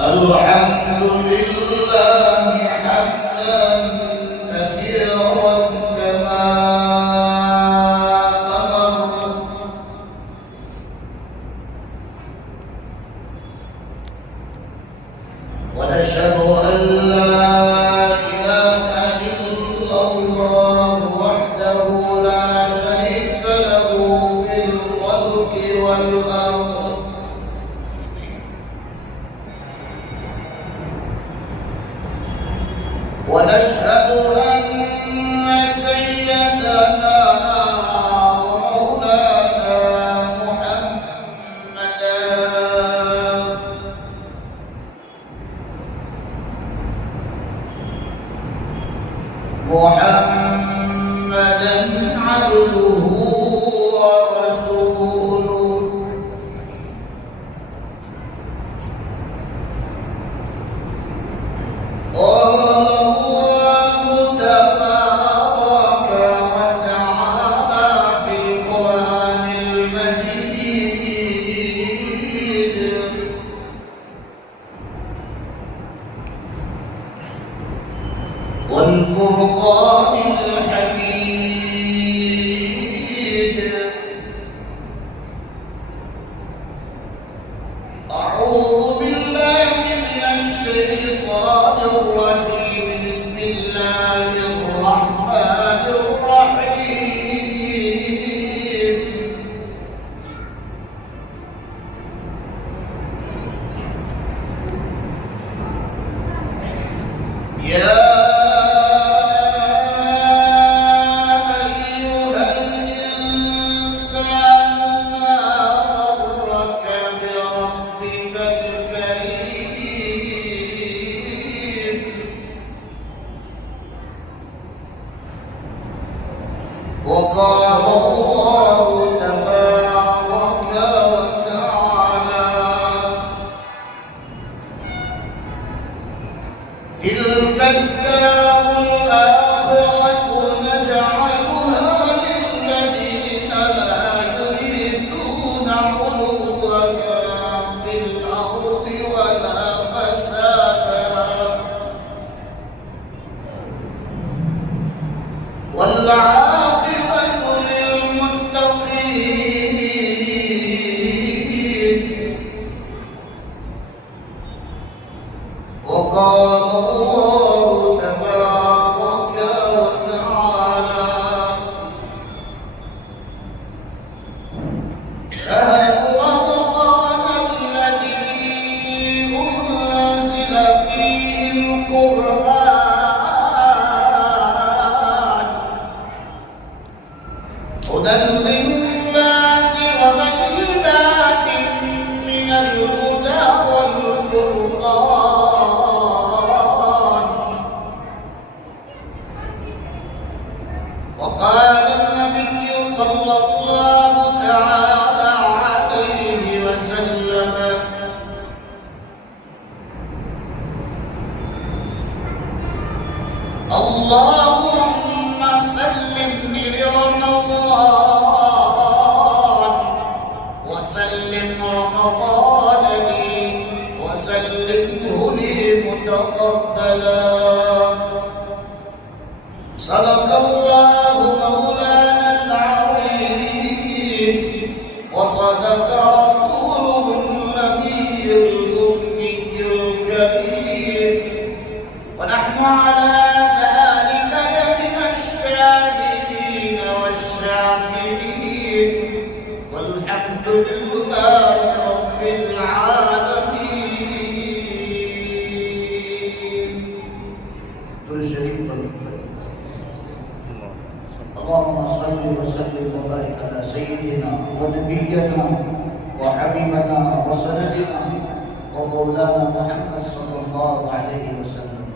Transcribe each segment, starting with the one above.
الحمد لله حمدا كثيرا كما أمر ونشهد أن لا إله إلا الله وحده لا شريك له في الخلق والأمر ونشهد أن سيدنا ومولانا محمدا عبده ورسوله والفرقان الحميد أعوذ بالله من الشيطان الرجيم بسم الله الرحمن الرحيم يا وقال الله تبارك وتعالى تلك الدار الآخرة نجعلها للذين لا يريدون علوا في الأرض ولا فسادا والعاقبة للمتقين وقال الله تبارك وتعالى شهر رمضان الذي أنزل فيه القرآن هدى للناس وبينات من الهدى والفرقان وقال النبي صلى الله تعالى عليه وسلم اللهم سلمني لرمضان وسلم رمضان لي وسلمه لي متقبلا صدق الله مولانا العظيم وصدق رسوله النبي الأمي الكريم ونحن على ذلك لمن الشاهدين والشاكرين والحمد لله رب العالمين. اللهم صل وسلم وبارك على سيدنا ونبينا وحبيبنا وسندنا ومولانا محمد صلى الله عليه وسلم.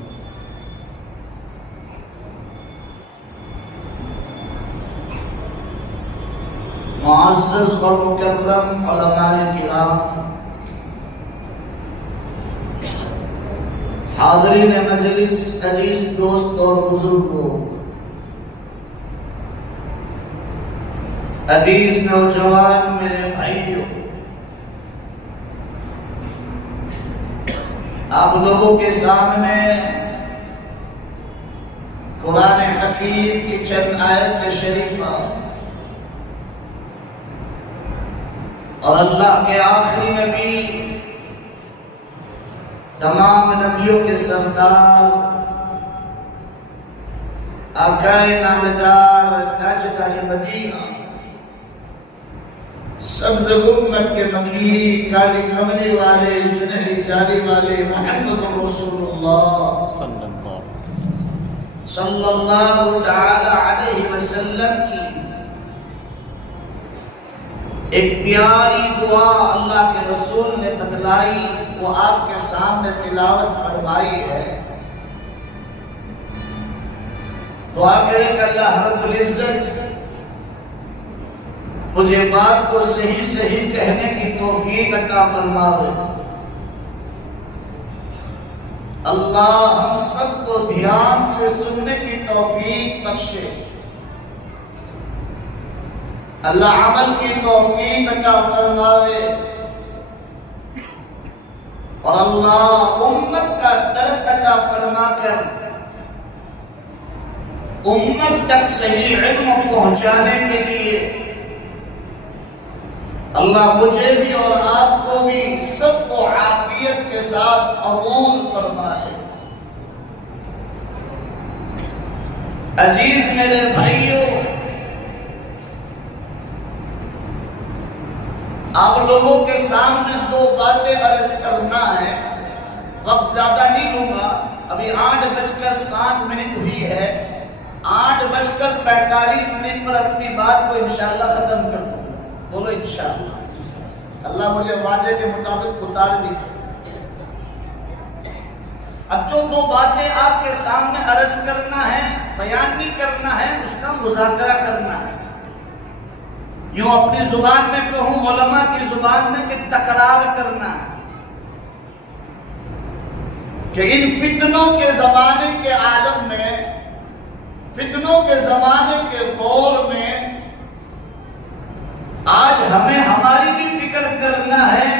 معزز اور مکرم علماء کرام، حاضرین مجلس، عزیز دوست اور بزرگوں، عزیز نوجوان میرے بھائیوں، آپ لوگوں کے سامنے قرآن حکیم کی چند آیت شریفہ اور اللہ کے آخری نبی، تمام نبیوں کے سردار، آقائے نامدار، تاجدار مدینہ، سبز گنبد کے مکی، کالی کملی والے، سنہری جالی والے محمد رسول اللہ صلی اللہ تعالی علیہ وسلم کی ایک پیاری دعا اللہ کے رسول نے بتلائی، وہ آپ کے سامنے تلاوت فرمائی ہے۔ دعا کرے کہ اللہ رب العزت مجھے بات کو صحیح صحیح کہنے کی توفیق عطا فرمائے۔ اللہ ہم سب کو دھیان سے سننے کی توفیق بخشے، اللہ عمل کی توفیق عطا فرمائے، اور اللہ امت کا درد عطا فرما کر امت تک صحیح علم پہنچانے کے لیے اللہ مجھے بھی اور آپ کو بھی سب کو عافیت کے ساتھ قبول فرمائے۔ عزیز میرے بھائیوں، آپ لوگوں کے سامنے دو باتیں عرض کرنا ہے، وقت زیادہ نہیں لوں گا، ابھی 8:07 ہوئی ہے، 8:45 پر اپنی بات کو انشاءاللہ ختم کر دوں گا۔ بولو انشاءاللہ، اللہ مجھے وعدے کے مطابق اتار بھی دے۔ اب جو دو باتیں آپ کے سامنے عرض کرنا ہے، بیان نہیں کرنا ہے، اس کا مذاکرہ کرنا ہے۔ یوں اپنی زبان میں کہوں، علماء کی زبان میں کہ تکرار کرنا ہے کہ ان فتنوں کے زمانے کے عالم میں، فتنوں کے زمانے کے دور میں آج ہمیں ہماری بھی فکر کرنا ہے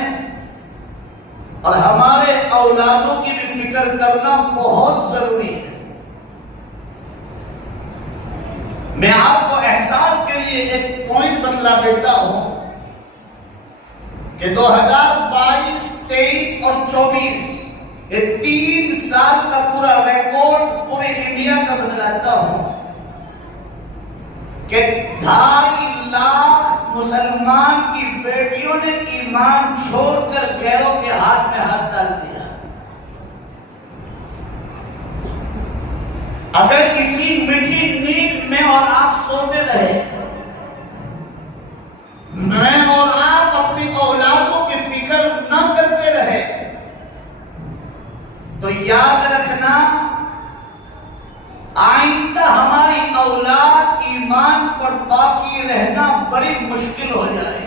اور ہمارے اولادوں کی بھی فکر کرنا بہت ضروری ہے۔ میں آپ کو احساس کے لیے ایک پوائنٹ بتلا دیتا ہوں کہ 2022، 23 اور 24 یہ 3 سال کا پورا ریکارڈ پورے انڈیا کا بتلاتا ہوں کہ 2.5 لاکھ مسلمان کی بیٹیوں نے ایمان چھوڑ کر غیروں کے ہاتھ میں ہاتھ ڈال دیا۔ اگر اسی میٹھی نیند میں اور آپ سوتے رہے، میں اور آپ اپنی اولادوں کی فکر نہ کرتے رہے، تو یاد رکھنا آئندہ ہماری اولاد ایمان پر باقی رہنا بڑی مشکل ہو جائے۔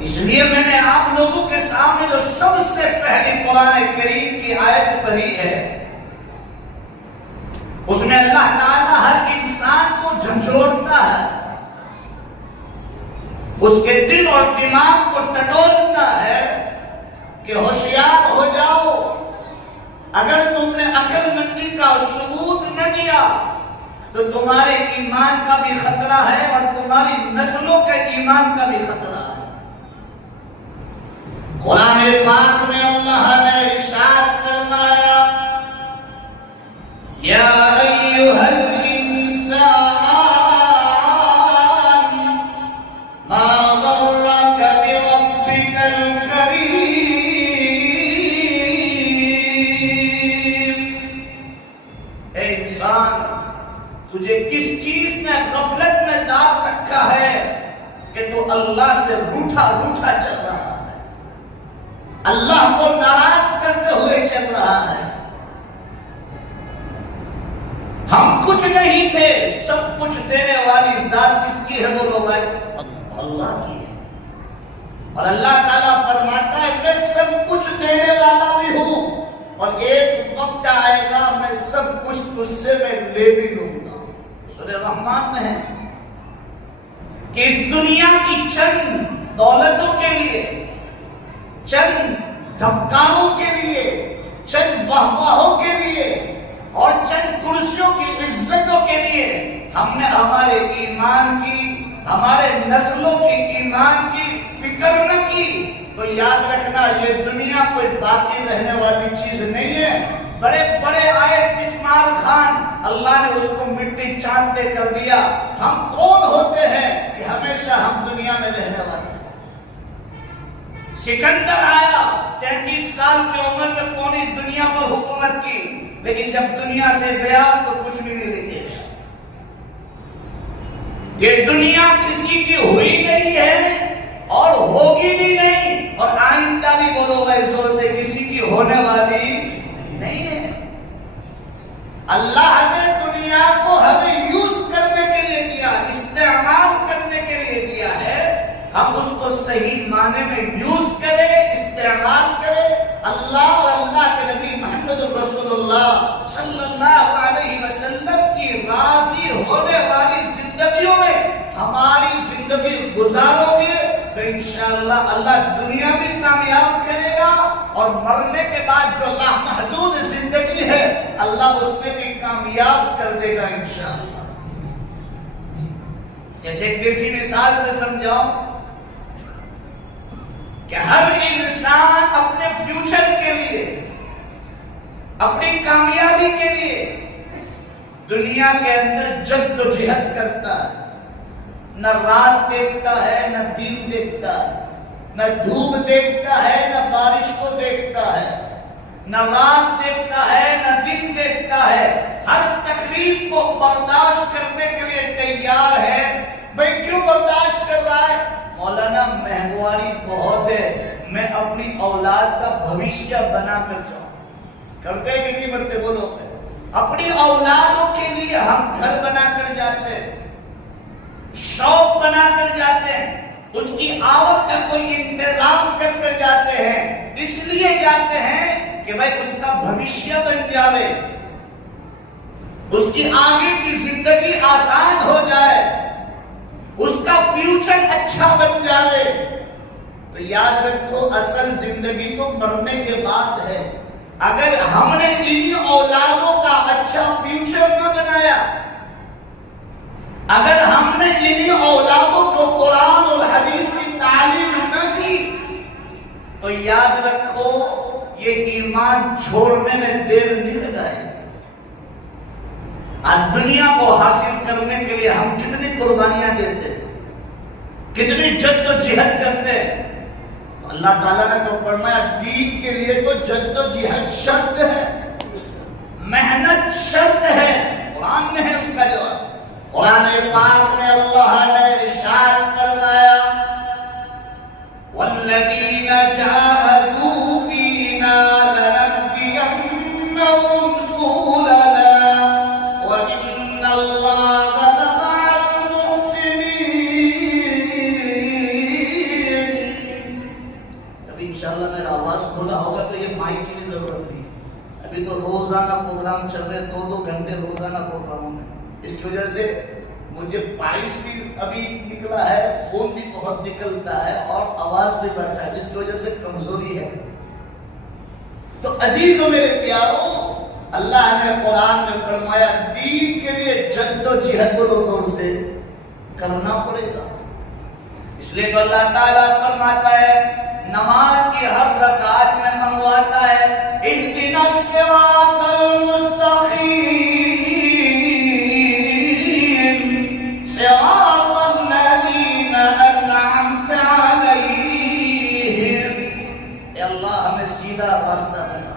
اس لیے میں نے آپ لوگوں کے سامنے جو سب سے پہلی قرآن کریم کی آیت پڑھی ہے، اس میں اللہ تعالیٰ ہر انسان کو جھنجھوڑتا ہے، اس کے دل اور دماغ کو ٹٹولتا ہے کہ ہوشیار ہو جاؤ، اگر تم نے عقل مندی کا ثبوت نہ دیا تو تمہارے ایمان کا بھی خطرہ ہے اور تمہاری نسلوں کے ایمان کا بھی خطرہ ہے۔ قرآن پاک میں اللہ نے ارشاد فرمایا، یا ایھا الانسان ما غرک بربک الکریم، اے انسان، تجھے کس چیز نے غفلت میں ڈال رکھا ہے کہ تو اللہ سے روٹھا روٹھا چل رہا ہے، اللہ کو ناراض کرتے ہوئے چل رہا ہے۔ ہم کچھ نہیں تھے، سب کچھ دینے والی ذات کس کی ہے بولو بھائی؟ اللہ کی ہے۔ اور اللہ تعالیٰ فرماتا ہے میں سب کچھ دینے والا بھی ہوں اور ایک وقت آئے گا میں سب کچھ تجھ سے میں لے بھی لوں گا. سورہ رحمان میں ہے کہ اس دنیا کی چند دولتوں کے لیے، چند دھمکانوں کے لیے، چند واہواہوں کے لیے اور چند کرسیوں کی عزتوں کے لیے ہم نے ہمارے ایمان کی، ہمارے نسلوں کی ایمان کی فکر نہ کی. تو یاد رکھنا یہ دنیا کوئی باقی رہنے والی چیز نہیں ہے. بڑے بڑے آئے جسمار خان، اللہ نے اس کو مٹی چاند دے کر دیا. ہم کون ہوتے ہیں کہ ہمیشہ ہم دنیا میں رہنے والے ہیں؟ سکندر آیا 33 سال کی عمر میں پوری دنیا پر حکومت کی، لیکن جب دنیا سے گیا تو کچھ بھی نہیں لے کے گیا. یہ دنیا کسی کی ہوئی نہیں ہے اور ہوگی بھی نہیں، اور آئندہ بھی بولو گے زور سے کسی کی ہونے والی نہیں ہے. اللہ نے دنیا کو ہمیں یوز کرنے کے لیے دیا، استعمال کرنے کے لیے دیا ہے. ہم اس کو صحیح معنی میں یوز کریں، استعمال کریں. اللہ اور اللہ کے نبی محمد رسول اللہ صلی اللہ علیہ وسلم کی راضی ہونے والی زندگیوں میں ہماری زندگی گزارو گے تو انشاءاللہ اللہ دنیا بھی کامیاب کرے گا، اور مرنے کے بعد جو لامحدود زندگی ہے اللہ اس میں بھی کامیاب کر دے گا انشاءاللہ. جیسے ایک دیسی مثال سے سمجھاؤ کہ ہر انسان اپنے فیوچر کے لیے، اپنی کامیابی کے لیے دنیا کے اندر جد و جہد کرتا ہے. نہ رات دیکھتا ہے، نہ دن دیکھتا ہے، نہ دھوپ دیکھتا ہے، نہ بارش کو دیکھتا ہے، نہ رات دیکھتا ہے، نہ دن دیکھتا ہے. ہر تکلیف کو برداشت کرنے کے لیے تیار ہے. بھائی کیوں برداشت کر رہا ہے؟ مولانا مہنگواری بہت ہے، میں اپنی اولاد کا بھوشیہ بنا کر جاؤں. کرتے کہ نہیں کرتے بولو؟ اپنی اولادوں کے لیے ہم گھر بنا کر جاتے ہیں، شوق بنا کر جاتے ہیں، اس کی آوت کا کوئی انتظام کر کر جاتے ہیں. اس لیے جاتے ہیں کہ بھائی اس کا بھوشیہ بن جاوے، اس کی آگے کی زندگی آسان ہو جائے، اس کا فیوچر اچھا بن جائے. تو یاد رکھو اصل زندگی تو مرنے کے بعد ہے. اگر ہم نے انہی اولادوں کا اچھا فیوچر نہ بنایا، اگر ہم نے انہی اولادوں کو قرآن اور حدیث کی تعلیم نہ دی تو یاد رکھو یہ ایمان چھوڑنے میں دیر نہیں لگائے. آج دنیا کو حاصل کرنے کے لیے ہم کتنی قربانیاں دیتے ہیں، کتنی جد و جہد کرتے ہیں. تو اللہ تعالیٰ نے تو فرمایا دین کے لیے تو جد و جہد شرط ہے، محنت شرط ہے. قرآن میں ہے اس کا جواب. قرآن پاک میں اللہ نے ارشاد فرمایا والذین جاہدوا فینا لنهدینہم سبلنا وإن اللہ لمع المحسنین. ابھی انشاءاللہ میرا آواز کھولا ہوگا تو یہ مائک کی بھی ضرورت نہیں. ابھی تو روزانہ پروگرام چل رہے، 2 گھنٹے روزانہ پروگراموں میں. اس کی وجہ سے مجھے پائس بھی ابھی نکلا ہے، خون بھی بہت نکلتا ہے اور آواز بھی بڑھتا ہے، جس کی وجہ سے کمزوری ہے. تو عزیزوں میرے پیاروں، اللہ نے قرآن میں فرمایا دین کے لیے جد و جہد دور سے کرنا پڑے گا. اس لیے تو اللہ تعالیٰ فرماتا ہے نماز کی ہر رکعت میں منگواتا ہے اہدنا الصراط المستقیم صراط الذین انعمت علیہم. اے اللہ ہمیں سیدھا راستہ بنا.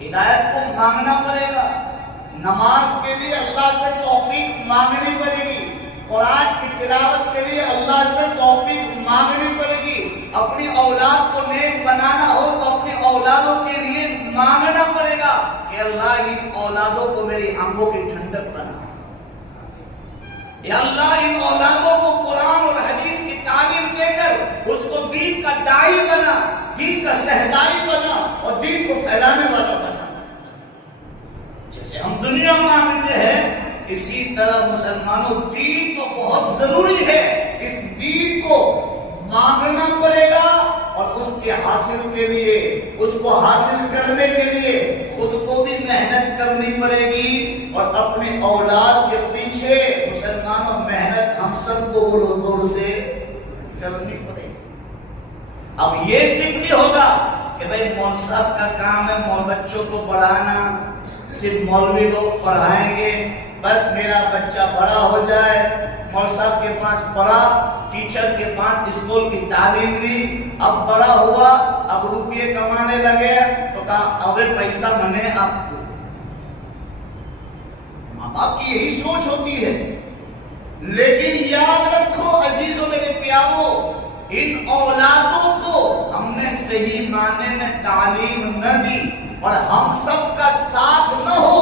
ہدایت کو مانگنا پڑے گا. نماز کے لیے اللہ سے توفیق مانگنی پڑے گی. قرآن کی تلاوت کے لیے اللہ سے توفیق مانگنی پڑے گی. اپنی اولاد کو نیک بنانا ہو تو اپنی اولادوں کے لیے مانگنا پڑے گا کہ اللہ ان اولادوں کو میری آنکھوں کی ٹھنڈک بنا. یا اللہ ان اولادوں کو قرآن اور حدیث کی تعلیم دے کر اس کو دین کا داعی بنا، دین کا سہدائی بنا اور دین کو پھیلانے والا بنا۔ جیسے ہم دنیا مانگتے ہیں اسی طرح مسلمانوں دین تو بہت ضروری ہے، اس دین کو مانگنا پڑے گا اور اس کے حاصل کے لیے، اس کو حاصل کرنے کے لیے خود کو بھی محنت کرنی پڑے گی اور اپنے اولاد کے پیچھے مسلمانوں محنت ہم سب کو بولو دور سے کرنی پڑے گی۔ اب یہ صرف نہیں ہوگا کہ بھئی مول صاحب کا کام ہے مول بچوں کو پڑھانا، صرف مولوی لوگ پڑھائیں گے، بس میرا بچہ بڑا ہو جائے، مول صاحب کے پاس پڑھا، ٹیچر کے پاس اسکول کی تعلیم لی، اب بڑا ہوا، اب روپیے کمانے لگے تو کہا اب پیسہ منے آپ کو۔ ماں باپ کی یہی سوچ ہوتی ہے، لیکن یاد رکھو عزیزوں میرے پیارو، ان اولادوں کو ہم نے صحیح معنی میں تعلیم نہ دی اور ہم سب کا ساتھ نہ ہو۔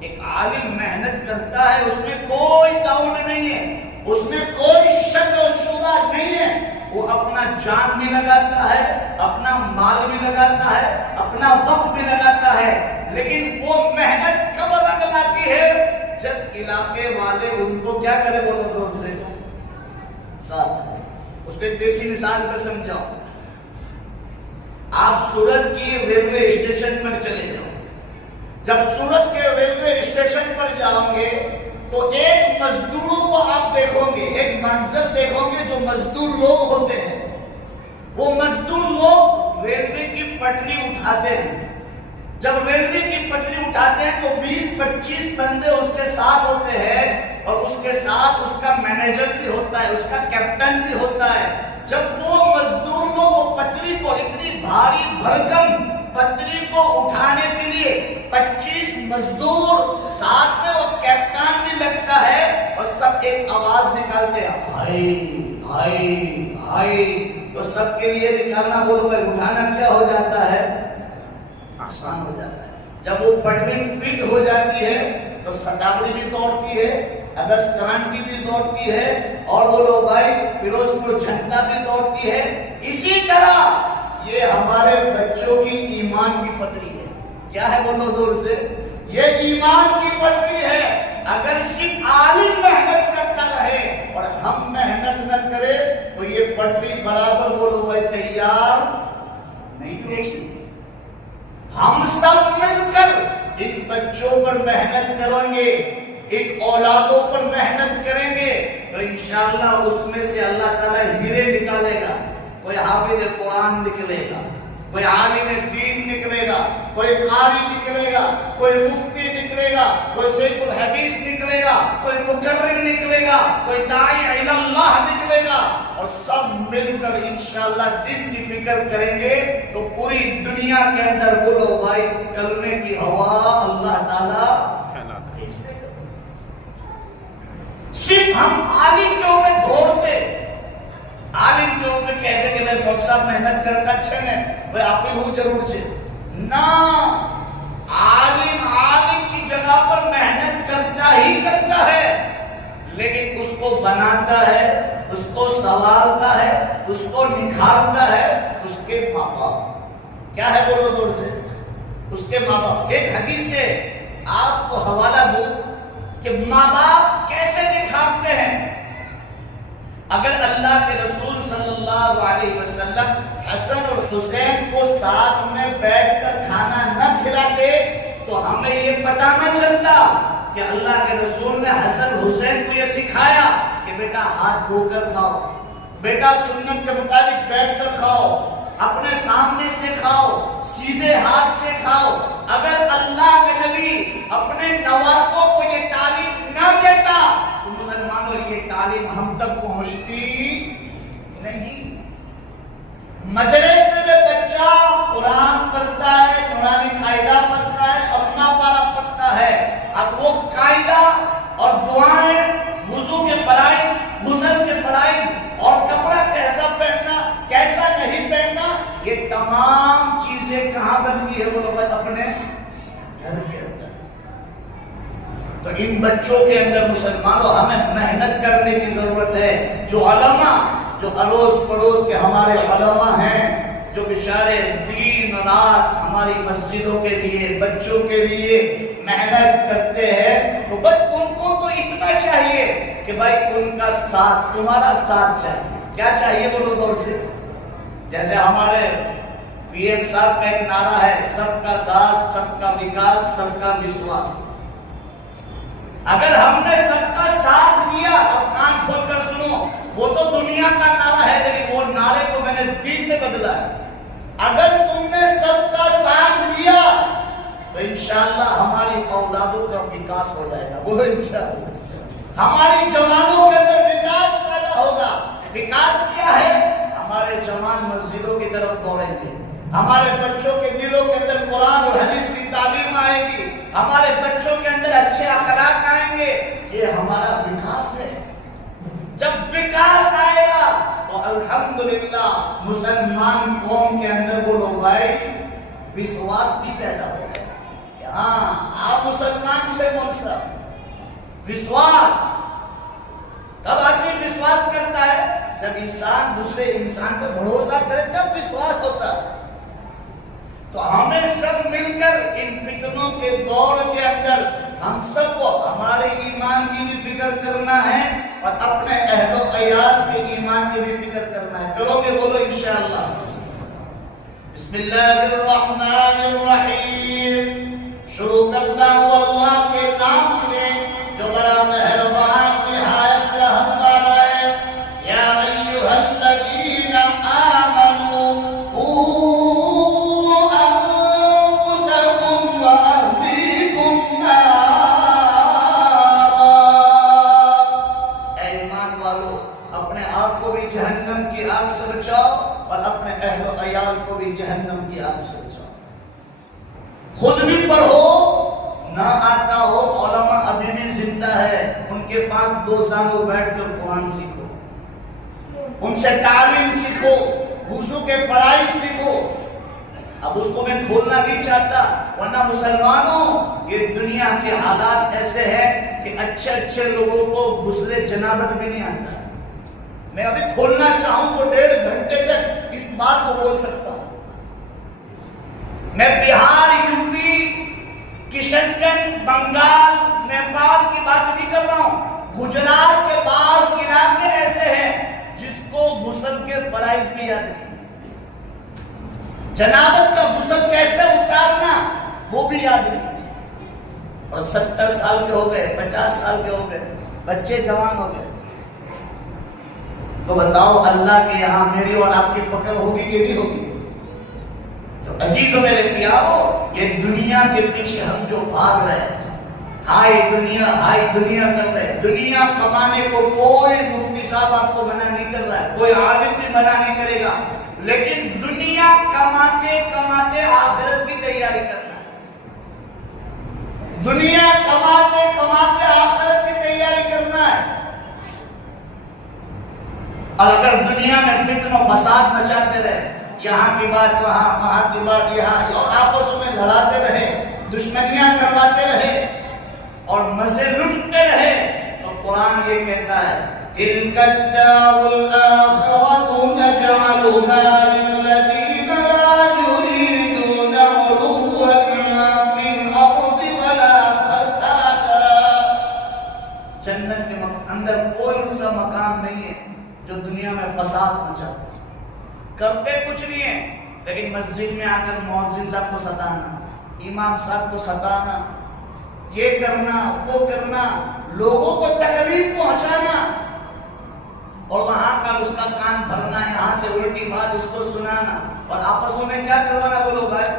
ایک عالم محنت کرتا ہے، اس میں کوئی ڈاؤٹ نہیں ہے، اس میں کوئی شک و شبہ نہیں ہے، وہ اپنا جان بھی لگاتا ہے، اپنا مال بھی لگاتا ہے، اپنا وقت بھی لگاتا ہے، لیکن وہ محنت کب رنگ لاتی ہے جب علاقے والے ان کو کیا کرے بولو دور سے ساتھ۔ اس کو ایک دیسی مثال سے سمجھاؤ، آپ سورت کی ریلوے اسٹیشن پر چلے جاؤ، جب سورت کے ریلوے اسٹیشن پر جاؤ گے تو ایک مزدوروں کو آپ دیکھو گے، ایک منظر دیکھو گے جو مزدور لوگ ہوتے ہیں، وہ مزدور لوگ ریلوے کی پٹری اٹھاتے ہیں۔ جب ریلوے کی پٹری اٹھاتے ہیں تو 20-25 بندے اس کے ساتھ ہوتے ہیں اور اس کے ساتھ اس کا مینیجر بھی ہوتا ہے، اس کا کیپٹن بھی ہوتا ہے۔ جب وہ مزدور لوگ وہ پٹری کو اتنی بھاری بھرکم پٹری کو اٹھانے کے لیے 25 مزدور ساتھ میں وہ کیپٹن بھی لگتا ہے اور سب ایک آواز نکالتے ہیں ہائی ہائی ہائی، تو سب کے لیے نکالنا بولو بھائی اٹھانا کیا ہو جاتا ہے، آسان ہو جاتا ہے۔ جب وہ پٹری فٹ ہو جاتی ہے تو سٹابلی بھی دوڑتی ہے، اگست کرانٹی بھی دوڑتی ہے اور بولو بھائی فیروز پور جھنڈا بھی دوڑتی ہے۔ اسی طرح یہ ہمارے بچوں کی ایمان کی پٹری ہے۔ کیا ہے بولو دور سے، یہ ایمان کی پٹری ہے۔ اگر صرف عالم محنت کرتا رہے اور ہم محنت نہ کرے تو یہ پٹری برابر بولو بھائی تیار نہیں ہوگی۔ ہم سب مل کر ان بچوں پر محنت کریں گے، ان اولادوں پر محنت کریں گے تو انشاءاللہ اس میں سے اللہ تعالیٰ ہیرے نکالے گا۔ کوئی حافظ قرآن نکلے گا، کوئی عالم دین نکلے گا، کوئی قاری نکلے گا، کوئی مفتی نکلے گا، کوئی شیخ الحدیث نکلے گا، کوئی مقرر نکلے گا، کوئی داعی الی اللہ نکلے گا، اور سب مل کر انشاءاللہ دین کی فکر کریں گے تو پوری دنیا کے اندر بولو بھائی کلمے کی ہوا اللہ تعالیٰ بھیج دے گا۔ صرف ہم عالم کے اوپر دھوڑتے، عالم کے اوپر کہتے کہ میں مول صاحب محنت کرتا اچھے نے وہ آپ بھی بہت ضرور چھے نا، عالم کی جگہ پر محنت کرتا ہی کرتا ہے، لیکن اس کو بناتا ہے، اس کو سنوارتا ہے، اس کو نکھارتا ہے اس کے ماں باپ۔ کیا ہے بولو دور سے، اس کے ماں باپ۔ ایک حدیث سے آپ کو حوالہ دوں کہ ماں باپ کیسے نکھارتے ہیں۔ اگر اللہ کے رسول صلی اللہ علیہ وسلم حسن اور حسین کو ساتھ میں بیٹھ کر کھانا نہ کھلاتے تو ہمیں یہ پتہ نہ چلتا کہ اللہ کے رسول نے حسن حسین کو یہ سکھایا کہ بیٹا ہاتھ دھو کر کھاؤ، بیٹا سنت کے مطابق بیٹھ کر کھاؤ، اپنے سامنے سے کھاؤ، سیدھے ہاتھ سے کھاؤ۔ اگر اللہ کے نبی اپنے نواسوں کو یہ تعلیم نہ دیتا تو مسلمانوں یہ تعلیم ہم تک پہنچتی نہیں۔ مدرسے میں بچہ قرآن پڑھتا ہے، قرآنی قاعدہ پڑھتا ہے، اپنا پارا پڑھتا ہے، اب وہ قاعدہ اور دعائیں، وضو کے فرائض، غسل کے فرائض اور کپڑا کیسا پہننا کیسا نہیں پہننا، یہ تمام چیزیں کہاں بنتی ہے وہ لوگ اپنے گھر کے اندر۔ تو ان بچوں کے اندر مسلمانوں ہمیں محنت کرنے کی ضرورت ہے۔ جو علماء، جو اڑوس پڑوس کے ہمارے علماء ہیں جو بیچارے دن رات ہماری مسجدوں کے لیے بچوں کے لیے محنت کرتے ہیں، تو بس ان کو تو اتنا چاہیے کہ بھائی ان کا ساتھ، تمہارا ساتھ چاہیے. کیا چاہیے بولو زور سے؟ جیسے ہمارے پی ایم صاحب کا ایک نعرہ ہے، سب کا ساتھ، سب کا وکاس، سب کا وشواس. اگر ہم نے سب کا ساتھ دیا، اب کان کھول کر سنو، وہ تو دنیا کا نعرہ ہے لیکن وہ نعرے کو میں نے دین میں بدلا ہے. اگر تم نے سب کا ساتھ دیا تو انشاءاللہ ہماری اولادوں کا وکاس ہو جائے گا. بولو انشاءاللہ. ہماری جوانوں کے اندر وکاس پیدا ہوگا. وکاس کیا ہے؟ ہمارے جوان مسجدوں کی طرف دوڑیں گے، ہمارے بچوں کے دلوں کے اندر قرآن اور حدیث کی تعلیم آئے گی، ہمارے بچوں کے اندر اچھے اخلاق آئیں گے. یہ ہمارا وکاس ہے. جب وکاس آئے گا تو الحمدللہ مسلمان قوم کے اندر وہ لوگ آئے وشواس بھی پیدا ہو گئے کہ ہاں آپ مسلمان سے کون سا وشواس. کب آدمی وشواس کرتا ہے؟ جب انسان دوسرے انسان پر بھروسہ کرے تب وشواس ہوتا ہے. تو ہمیں سب مل کر ان فتنوں کے دور کے اندر ہم سب کو ہمارے ایمان کی بھی فکر کرنا ہے اور اپنے اہل و عیال کے ایمان کی بھی فکر کرنا ہے. کرو گے؟ بولو انشاءاللہ. بسم اللہ الرحمن الرحیم. شروع کرتا ہوں اللہ کے نام سے جو بڑا مہربان نہایت رحم والا ہے. یا ایھا الذین آمنوا قوا انفسکم واہلیکم نارا. اے ایمان والو، اپنے آپ کو بھی جہنم کی آگ سے بچاؤ اور اپنے اہل و عیال کو بھی جہنم کی آگ سے بچاؤ. خود بھی پڑھو، نہ آتا ہو، علماء ابھی بھی زندہ ہے، ان کے پاس 2 سالوں بیٹھ کر قرآن سیکھو، ان سے تعلیم سیکھو، وضو کے فرائض سیکھو. اب اس کو میں کھولنا نہیں چاہتا، ورنہ مسلمانوں یہ دنیا کے حالات ایسے ہیں کہ اچھے اچھے لوگوں کو غسل جنابت بھی نہیں آتا. میں ابھی کھولنا چاہوں تو 1.5 گھنٹے تک اس بات کو بول سکتا ہوں. میں بہار، یو پی، کشن گنج، بنگال، نیپال کی بات نہیں کر رہا ہوں. گجرات کے بعض علاقے ایسے ہیں جس کو غسل کے فرائض بھی یاد نہیں، جنابت کا غسل کیسے اتارنا وہ بھی یاد نہیں. اور 70 سال کے ہو گئے، 50 سال کے ہو گئے، بچے جوان ہو گئے. تو بتاؤ اللہ کے یہاں میری اور آپ کی پکڑ ہوگی کہ نہیں ہوگی؟ تو عزیزوں میرے پیارو، یہ دنیا کے پیچھے ہم جو بھاگ رہے ہیں، ہائی دنیا کر رہے ہیں. دنیا کمانے کو کوئی مفتی صاحب آپ کو منع نہیں کر رہا ہے، کوئی عالم بھی منع نہیں کرے گا، لیکن دنیا کماتے کماتے آخرت کی تیاری کرنا ہے. دنیا کماتے کماتے آخرت کی تیاری کرنا ہے. اور اگر دنیا میں فتن و فساد مچاتے رہے، یہاں کی بات وہاں، وہاں کی بات یہاں، اور آپس میں لڑاتے رہے، دشمنیاں کرواتے رہے اور مزے لٹتے رہے، تو قرآن یہ کہتا ہے تِلْكَ الدَّارُ الْآخِرَةُ نَجْعَلُهَا لِلَّذِينَ لَا يُرِيدُونَ عُلُوًّا فِي الْأَرْضِ وَلَا فَسَادًا. جنت کے اندر کوئی ایسا مکان نہیں ہے جو دنیا میں فساد مچاتا. کرتے کچھ نہیں ہے، لیکن مسجد میں آ کر مؤذن صاحب کو ستانا، امام صاحب کو ستانا، یہ کرنا وہ کرنا، لوگوں کو تکلیف پہنچانا، اور وہاں کا اس کا کان بھرنا، یہاں سے الٹی بات اس کو سنانا، اور آپسوں میں کیا کروانا بولو بھائی؟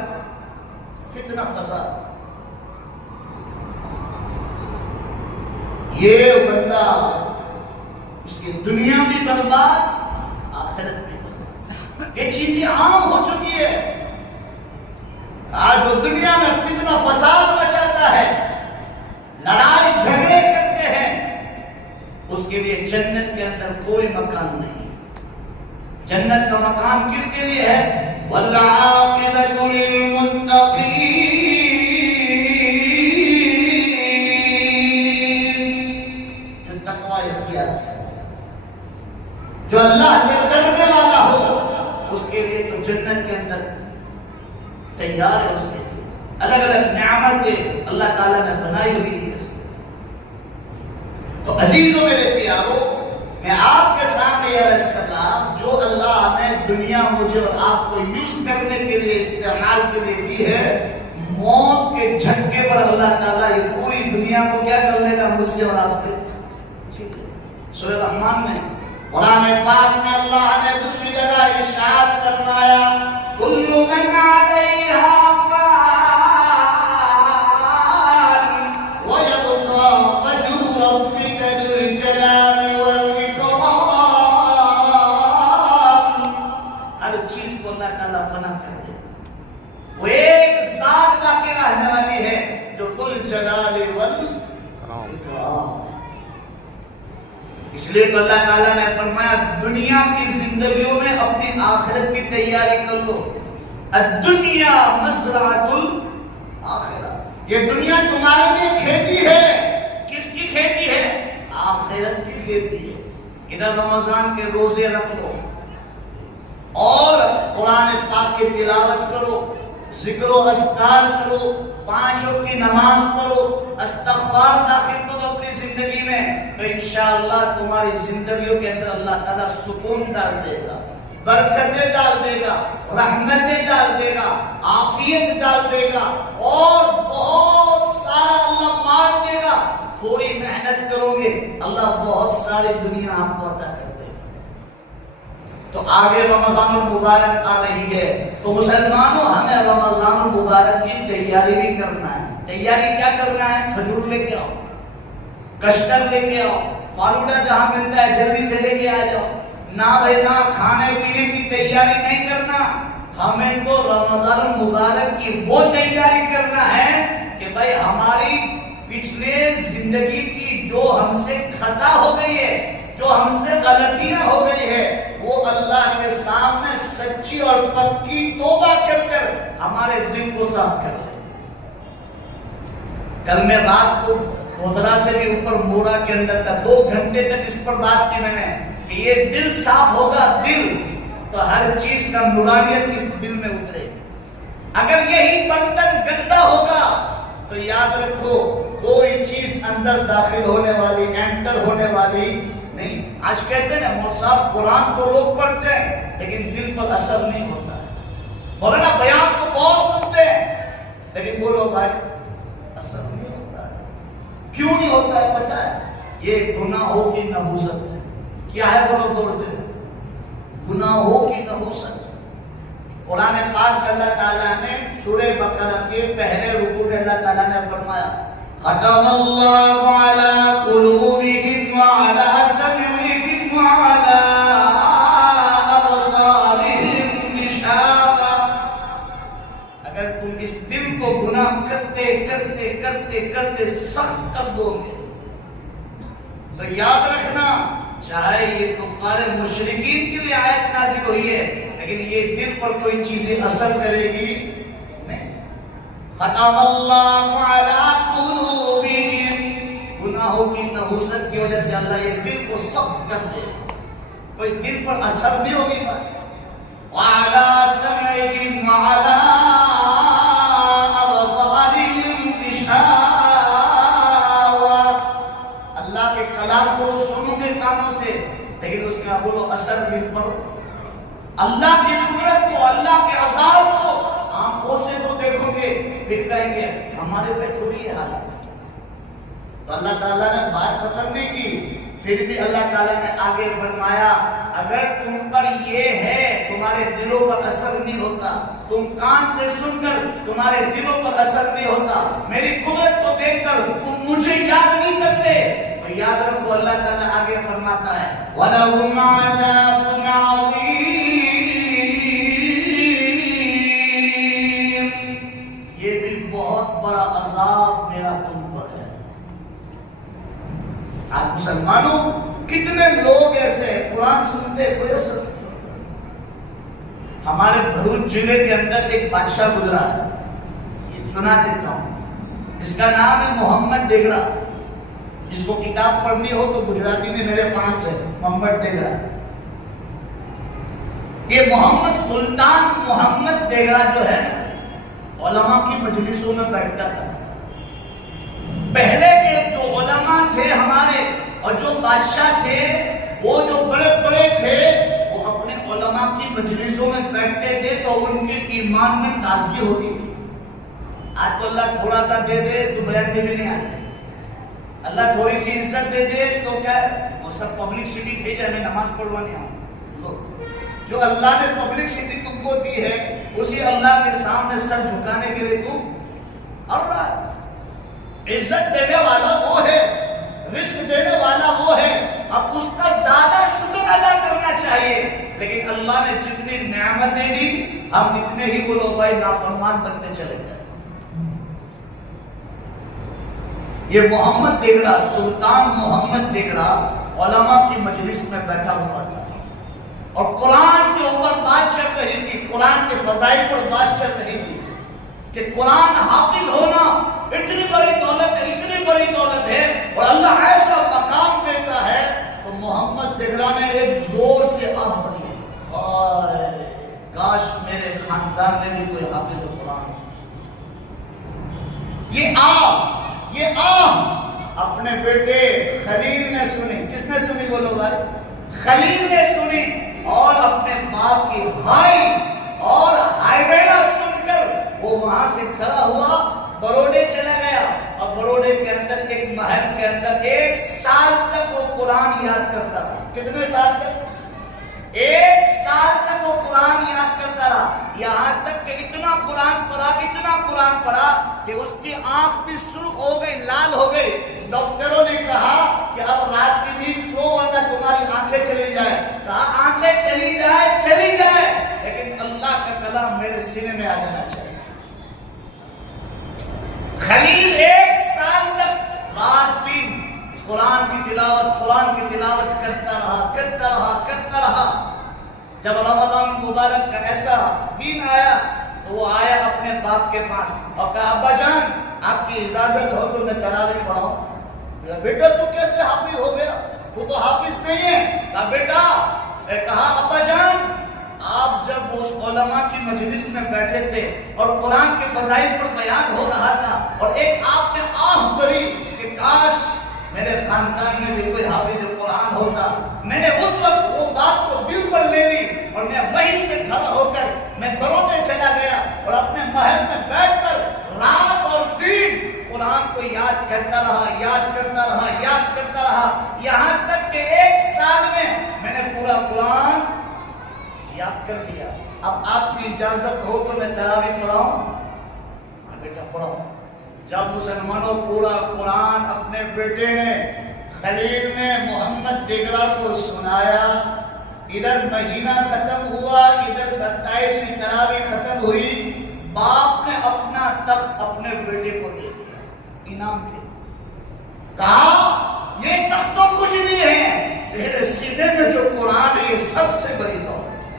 فتنہ فساد. یہ بندہ اس کی دنیا بھی برباد، آخرت بھی برباد. یہ چیزیں عام ہو چکی ہے. آج وہ دنیا میں فتنہ فساد مچاتا ہے، لڑائی جھگڑے کرتے ہیں، اس کے لیے جنت کے اندر کوئی مکان نہیں. جنت کا مقام کس کے لیے ہے؟ وَالْعَاقِبَةُ لِلْمُتَّقِينَ. جو تقوی اختیار کرے، جو اللہ سے تیار ہے اس کے لیے، الگ الگ نعمتیں اللہ تعالیٰ نے بنائی ہوئی ہے اس کے۔ تو عزیزوں میرے پیارو، میں آپ کے سامنے یہ عرض کر رہا ہوں، جو اللہ نے دنیا مجھے اور آپ کو یوز کرنے کے لیے، استعمال کے لیے دی ہے، موت کے جھٹکے پر اللہ تعالیٰ یہ پوری دنیا کو کیا کر لے گا؟ مجھ سے اور آپ سے۔ سورہ رحمان میں، قرآن پاک میں اللہ نے دوسری جگہ ارشاد فرمایا، کل من علیہا اس لیے تو اللہ تعالیٰ نے فرمایا دنیا کی زندگیوں میں اپنی آخرت کی تیاری کر لو، الدنیا مزرعۃ الآخرہ، یہ دنیا تمہارے لیے کھیتی ہے۔ کس کی کھیتی ہے؟ آخرت کی کھیتی ہے۔ ادھر رمضان کے روزے رکھ لو اور قرآن پاک کی تلاوت کرو، ذکر و اذکار کرو، 5 وقت کی نماز پڑھو، استغفار داخل کرو اپنی زندگی میں، تو انشاءاللہ تمہاری زندگیوں کے اندر اللہ تعالیٰ سکون ڈال دے گا، برکتیں ڈال دے گا، رحمتیں ڈال دے گا، عافیت ڈال دے گا، اور بہت سارا اللہ مال دے گا۔ تھوڑی محنت کرو گے اللہ بہت ساری دنیا آپ کو عطا کر دے گا۔ تو آگے رمضان المبارک آ رہی ہے، تو مسلمانوں ہمیں رمضان المبارک کی تیاری بھی کرنا ہے۔ تیاری کیا کرنا ہے؟ کھجور لے کے آؤ، کشتر لے کے آؤ، فالودہ جہاں ملتا ہے جلدی سے لے کے آ جاؤ۔ نہ بھائی نہ کھانے پینے کی تیاری نہیں کرنا، ہمیں تو رمضان المبارک کی وہ تیاری کرنا ہے کہ بھائی ہماری پچھلے زندگی کی جو ہم سے خطا ہو گئی ہے، جو ہم سے غلطیاں ہو گئی ہے، وہ اللہ کے سامنے سچی اور پکی توبہ کر ہمارے دل کو صاف کر لے۔ کل میں رات کو گودرا سے بھی اوپر مورا کے اندر تھا، 2 گھنٹے تک اس پر بات کی میں نے کہ یہ دل صاف ہوگا، دل تو ہر چیز کا نورانیت اس دل میں اترے گی۔ اگر یہی برتن گندا ہوگا تو یاد رکھو کوئی چیز اندر داخل ہونے والی، انٹر ہونے والی نہیں۔ آج کہتے ہیں نا مولوی صاحب قرآن تو لوگ پڑھتے ہیں لیکن دل پر اثر نہیں ہوتا ہے، مولانا بیان تو بہت سنتے ہیں لیکن بولو بھائی اثر نہیں ہوتا ہے۔ کیوں نہیں ہوتا ہے پتہ ہے؟ یہ گناہوں کی نحوست ہے۔ کیا ہے؟ بولو دور سے، گناہوں کی نحوست۔ قرآن پاک میں اللہ تعالیٰ نے سورہ بقرہ کے پہلے رکوع میں اللہ تعالیٰ نے فرمایا ختم اللہ علی قلوبہم وعلی سمعہم وعلی ابصارہم غشاوہ۔ اگر تم اس دل کو گناہ کرتے کرتے کرتے کرتے سخت کر دو گے تو یاد رکھنا، چاہے یہ کفار مشرکین کے لیے آیت نازل ہوئی ہے لیکن یہ دل پر کوئی چیزیں اثر کرے گی نہیں۔ ختم اللہ علی قلوبہم، گناہوں کی نحوست کی وجہ سے اللہ یہ دل کو سخت کر دے، کوئی دل پر اثر نہیں ہوگی۔ وعلی سمعہم وعلی ابصارہم غشاوہ، اللہ کے کلام کو سنو گے کانوں سے لیکن اس کا بولو اثر دل پر، اللہ کی قدرت کو، اللہ کے عذاب کو آنکھوں سے تو دیکھو گے پھر کہیں گے ہمارے پہ تھوڑی ہے حالت۔ تو اللہ تعالیٰ نے بات ختم نہیں کی، پھر بھی اللہ تعالیٰ نے آگے فرمایا اگر تم پر یہ ہے تمہارے دلوں پر اثر نہیں ہوتا، تم کان سے سن کر تمہارے دلوں پر اثر نہیں ہوتا، میری قدرت کو دیکھ کر تم مجھے یاد نہیں کرتے، تو یاد رکھو اللہ تعالیٰ آگے فرماتا ہے وَلَهُمْ عَذَابٌ عَظِيمٌ، یہ بھی بہت بڑا عذاب میرا تم پر ہے۔ آپ مسلمانوں کتنے لوگ ایسے ہیں قرآن سنتے کوئی اثر نہیں ہوتا۔ ہمارے بھروچ ضلع کے اندر ایک بادشاہ گزرا ہے، یہ سنا دیتا ہوں، اس کا نام ہے محمد ڈیگرا۔ جس کو کتاب پڑھنی ہو تو گجراتی میں میرے پاس ہے، محمد ڈیگرا۔ یہ محمد سلطان محمد ڈیگرا جو ہے علماء کی مجلسوں میں بیٹھتا تھا. پہلے کے جو علماء تھے ہمارے اور جو بادشاہ تھے وہ جو بڑے بڑے تھے وہ اپنے علماء کی مجلسوں میں بیٹھتے تھے تو ان کے ایمان میں تازگی ہوتی تھی. آج تو اللہ تھوڑا سا دے دے تو بیان میں بھی نہیں آتے. اللہ تھوڑی سی عزت دے دے تو کیا وہ سب پبلک سٹی بھیجا میں نماز پڑھوانے آؤں. جو اللہ نے پبلک سٹی تم کو دی ہے اسی اللہ کے سامنے سر جھکانے کے لیے تو اللہ عزت دینے والا وہ ہے, رزق دینے والا وہ ہے. اب اس کا زیادہ شکر ادا کرنا چاہیے. لیکن اللہ نے جتنی نعمتیں دی ہم اتنے ہی بولو بھائی نافرمان بنتے چلے گئے. یہ محمد دیگڑا, سلطان محمد دیگڑا علماء کی مجلس میں بیٹھا ہوا تھا اور قرآن کے اوپر بات چل رہی تھی, قرآن کے فضائل پر بات چل رہی تھی کہ قرآن حافظ ہونا اتنی بڑی دولت ہے, اتنی بڑی دولت ہے اور اللہ ایسا مقام دیتا ہے. تو محمد دیگڑا نے ایک زور سے آہ بھری, کاش میرے خاندان میں بھی کوئی حافظ قرآن. یہ آہ اپنے بیٹے خلیل نے سنی. کس نے سنی بولو بھائی؟ خلیل نے سنی. اور اپنے باپ کی ہائی اور ہائیویلا سن کر وہ وہاں سے کھڑا ہوا, بروڈے چلا گیا. اور بروڈے کے اندر ایک محل کے اندر 1 سال تک وہ قرآن یاد کرتا تھا. کتنے سال تک؟ 1 سال تک وہ قرآن یاد کرتا رہا. یہاں تک کہ اتنا قرآن پڑھا کہ اس کی آنکھ بھی سرخ ہو گئی, لال ہو گئی. ڈاکٹروں نے کہا کہ اب رات کی نیند سو ورنہ تمہاری آنکھیں چلی جائے. کہا آنکھیں چلی جائے لیکن اللہ کا کلام میرے سینے میں آ جانا چاہیے. خلیل 1 سال تک رات دن قرآن کی تلاوت کرتا رہا. جب رمضان مبارک کا ایسا دن آیا تو وہ آیا اپنے باپ کے پاس اور کہا ابا جان آپ کی اجازت ہو تو میں تراویح پڑھاؤں. بیٹا تو کیسے حافظ ہو گیا, تو حافظ نہیں ہے. کہا بیٹا, کہا ابا جان آپ جب اس علماء کی مجلس میں بیٹھے تھے اور قرآن کے فضائل پر بیان ہو رہا تھا اور ایک آپ نے آہ بھری کہ کاش میرے خاندان میں بھی کوئی حافظ قرآن ہوتا. میں نے اس وقت وہ بات کو دل پر لے لی اور میں وہیں سے کھڑا ہو کر میں بروڈے چلا گیا اور اپنے محل میں بیٹھ کر رات اور دن قرآن کو یاد کرتا رہا یہاں تک کہ 1 سال میں نے پورا قرآن یاد کر لیا. اب آپ کی اجازت ہو تو میں تراویح پڑھاؤں؟ ہاں بیٹا پڑھاؤ. جب مسلمانوں پورا قرآن اپنے بیٹے نے خلیل نے محمد دیگڑا کو سنایا, ادھر مہینہ ختم ہوا, ادھر 27ویں تراویح ختم ہوئی. باپ نے اپنا تخت اپنے بیٹے کو دے دیا انعام کے. کہا یہ تخت تو کچھ نہیں ہے, تیرے سینے میں جو قرآن ہے یہ سب سے بڑی دولت ہے.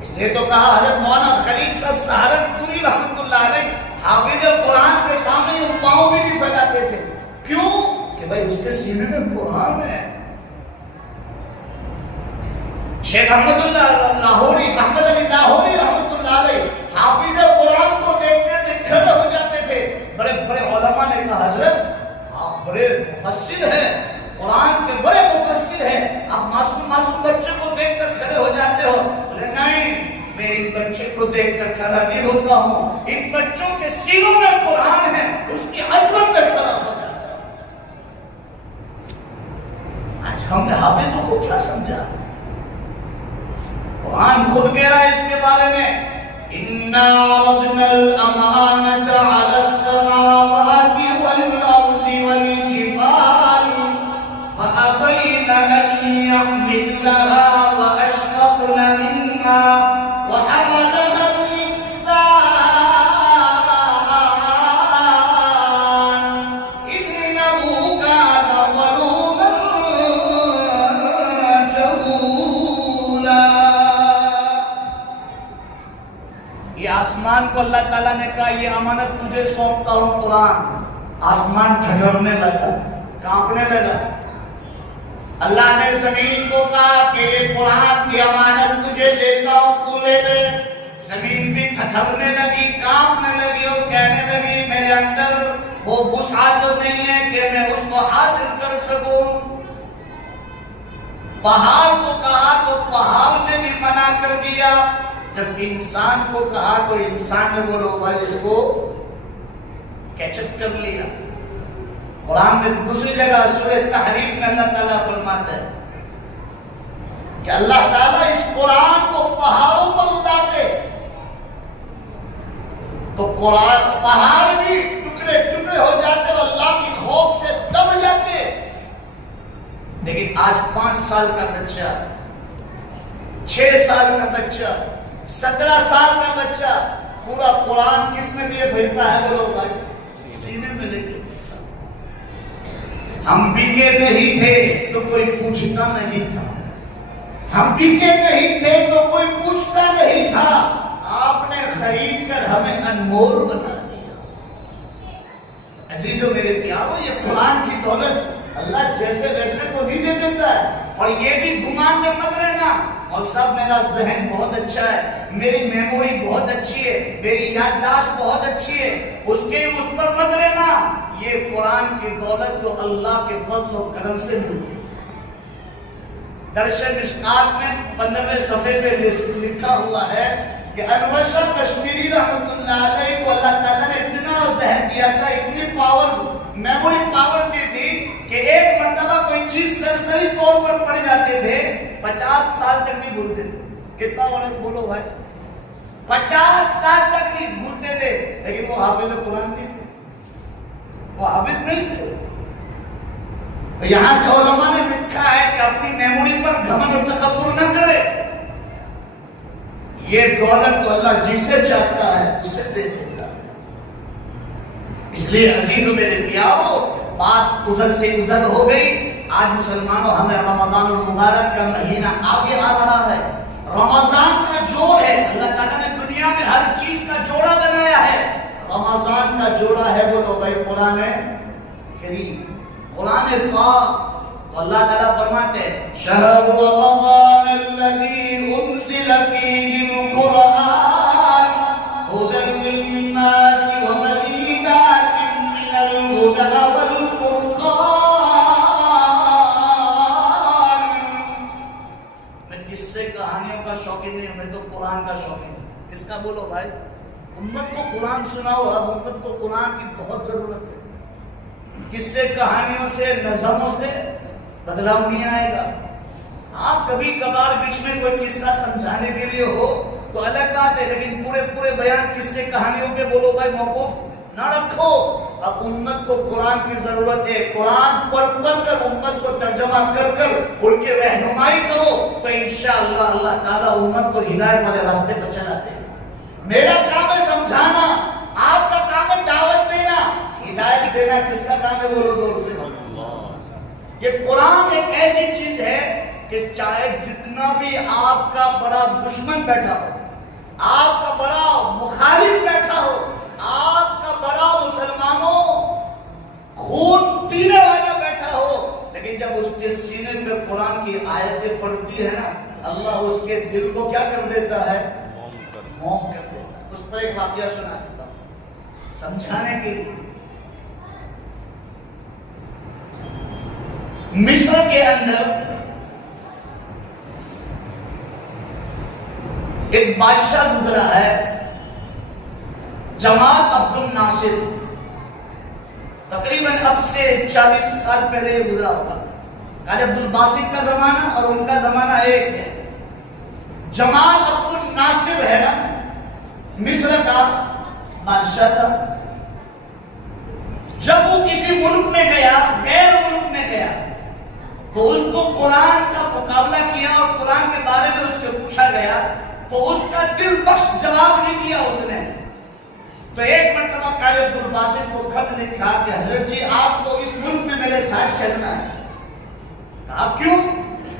اس نے تو کہا حضرت مولانا خلیل صاحب سہارنپوری رحمت اللہ علیہ حافظ قرآن کے سامنے وہ پاؤں بھی نہیں پھیلاتے تھے. کیوں؟ کہ بھائی اس کے سینے میں قرآن ہے. شیخ احمد اللہ لاہوری, احمد علی لاہوری رحمت اللہ علیہ حافظ قرآن کو دیکھتے تھے, کھڑے ہو جاتے تھے. بڑے بڑے علماء نے کہا حضرت آپ بڑے مفسر ہیں, قرآن کے بڑے مفسر ہیں, آپ معصوم بچے کو دیکھ کر کھڑے ہو جاتے ہو. نہیں, میں ان بچے کو دیکھ کر کھڑا نہیں ہوتا ہوں, ان بچوں کے سینوں میں قرآن ہے, اس کی عظمت میں کھڑا ہو جاتا ہوں. آج ہم نے حافظوں کو کیا سمجھا؟ قرآن خود کہہ رہا ہے اس کے بارے میں اِنَّا عَرَضْنَا الْأَمَانَةَ عَلَى السَّمَاوَاتِ وَالْأَرْضِ وَالْجِبَالِ فَأَبَيْنَ أَن يَحْمِلْنَهَا وَأَشْفَقْنَ مِنْهَا وَحَمَلَهَا الْإِنسَانُ إِنَّهُ كَانَ ظَلُومًا جَهُولًا. یہ آسمان کو اللہ تعالیٰ نے کہا یہ امانت تجھے سونپتا ہوں قرآن. آسمان ٹھٹھرنے لگا, کانپنے لگا. اللہ نے زمین کو کہا کہ یہ قرآن کی امانت تجھے دیتا ہوں, تو لے لے. زمین بھی تھتھرنے لگی، کانپنے لگی اور کہنے لگی میرے اندر وہ وسعت تو نہیں ہے کہ میں اس کو حاصل کر سکوں۔ پہاڑ کو کہا تو پہاڑ نے بھی منع کر دیا۔ جب انسان کو کہا تو انسان نے بولو بھائی اس کو کیچ اپ کر لیا۔ قرآن میں دوسری جگہ سورہ تحریم میں اللہ تعالیٰ فرماتا ہے کہ اللہ تعالیٰ اس قرآن کو پہاڑوں پر اتارتے تو پہاڑ بھی ٹکڑے ٹکڑے ہو جاتے اور اللہ کی خوف سے دب جاتے۔ لیکن آج 5 سال کا بچہ، 6 سال کا بچہ، 17 سال کا بچہ پورا قرآن کس میں لیے پھرتا ہے بولو بھائی؟ سینے میں لے کے۔ ہم بکے نہیں تھے تو کوئی پوچھتا نہیں تھا، ہم بکے نہیں تھے تو کوئی پوچھتا نہیں تھا، آپ نے خرید کر ہمیں انمول بنا دیا۔ عزیزو میرے پیارو، یہ قرآن کی دولت اللہ جیسے ویسے کو نہیں دے دیتا ہے۔ اور یہ بھی گمان میں مت رہنا اور سب میرا ذہن بہت اچھا ہے، میری میموری بہت اچھی ہے، میری یادداشت بہت اچھی ہے، اس پر مت رہنا۔ یہ قرآن کی دولت جو اللہ کے فضل و کرم سے ملتی ہے۔ درس مشکات میں 15ویں صفحے پہ لکھا ہوا ہے کہ انور شاہ کشمیری رحمۃ اللہ علیہ کو اللہ تعالیٰ نے اتنا ذہن دیا تھا، اتنی میموری پاور دی تھی کہ ایک مرتبہ کوئی چیز سرسری طور پر پڑھ جاتے تھے، 50 سال تک نہیں بھولتے تھے۔ کتنا برس بولو بھائی؟ 50 سال تک نہیں بھولتے تھے۔ لیکن وہ حافظ قرآن نہیں تھے، وہ حافظ نہیں تھے۔ یہاں سے علماء نے لکھا ہے کہ اپنی میموری پر گھمنڈ و تکبر نہ کرے۔ یہ دولت تو اللہ جسے چاہتا ہے اسے دے دیتا ہے۔ اس لیے عزیزو میرے پیارو، بات ادھر سے ادھر ہو گئی۔ آج مسلمانوں ہمیں رمضان المبارک کا مہینہ آگے آ رہا ہے۔ رمضان کا جوڑ ہے، اللہ تعالیٰ نے دنیا میں ہر چیز کا جوڑا بنایا ہے۔ رمضان کا جوڑا ہے بولو بھائی قرآن کریم، قرآن پاک۔ تو اللہ تعالیٰ فرماتے ہیں شہر رمضان الذی انزل فیہ القرآن ھدی للناس وبینات من الھدی والفرقان۔ میں قصے کہانیوں کا شوقین نہیں ہوں، میں تو قرآن کا شوقین ہوں۔ کس کا بولو بھائی؟ امت کو قرآن سناؤ، اب امت کو قرآن کی بہت ضرورت ہے۔ قصے کہانیوں سے، نظموں سے بدلاؤ نہیں آئے گا۔ ہاں کبھی کبھار بیچ میں کوئی قصہ سمجھانے کے لیے ہو تو الگ بات ہے، لیکن پورے بیان قصے کہانیوں پہ بولو بھائی موقوف نہ رکھو۔ اب امت کو قرآن کی ضرورت ہے۔ قرآن پڑھ کر امت کو ترجمہ کر ان کی رہنمائی کرو تو انشاءاللہ اللہ تعالیٰ امت کو ہدایت والے راستے پر چلاتے ہیں۔ میرا کام ہے سمجھانا، آپ کا کام ہے دعوت دینا، ہدایت دینا کس کا کام ہے بولو دور سے؟ یہ قرآن ایک ایسی چیز ہے کہ چاہے جتنا بھی آپ کا بڑا دشمن بیٹھا ہو، آپ کا بڑا مخالف بیٹھا ہو، آپ کا بڑا مسلمانوں خون پینے والا بیٹھا ہو، لیکن جب اس کے سینے پہ قرآن کی آیتیں پڑھتی ہے نا، اللہ اس کے دل کو کیا کر دیتا ہے؟ موم کر دیتا ہے۔ اس پر ایک واقعہ سنا دیتا ہوں سمجھانے کے لیے۔ مصر کے اندر ایک بادشاہ گزرا ہے، جمال عبد الناصر، تقریباً اب سے 40 سال پہلے گزرا ہوگا۔ قاضی عبد الباسط کا زمانہ اور ان کا زمانہ ایک ہے۔ جمال عبد الناصر ہے نا، مصر کا بادشاہ تھا۔ جب وہ کسی ملک میں گیا، غیر ملک میں گیا، تو اس کو قرآن کا مقابلہ کیا اور قرآن کے بارے میں اس سے پوچھا گیا تو اس کا دل بخش جواب نہیں دیا اس نے۔ تو ایک مرتبہ قاضی عبد الباسط کو خط لکھا کہ حضرت جی آپ کو اس ملک میں میرے ساتھ چلنا ہے۔ کہا کیوں؟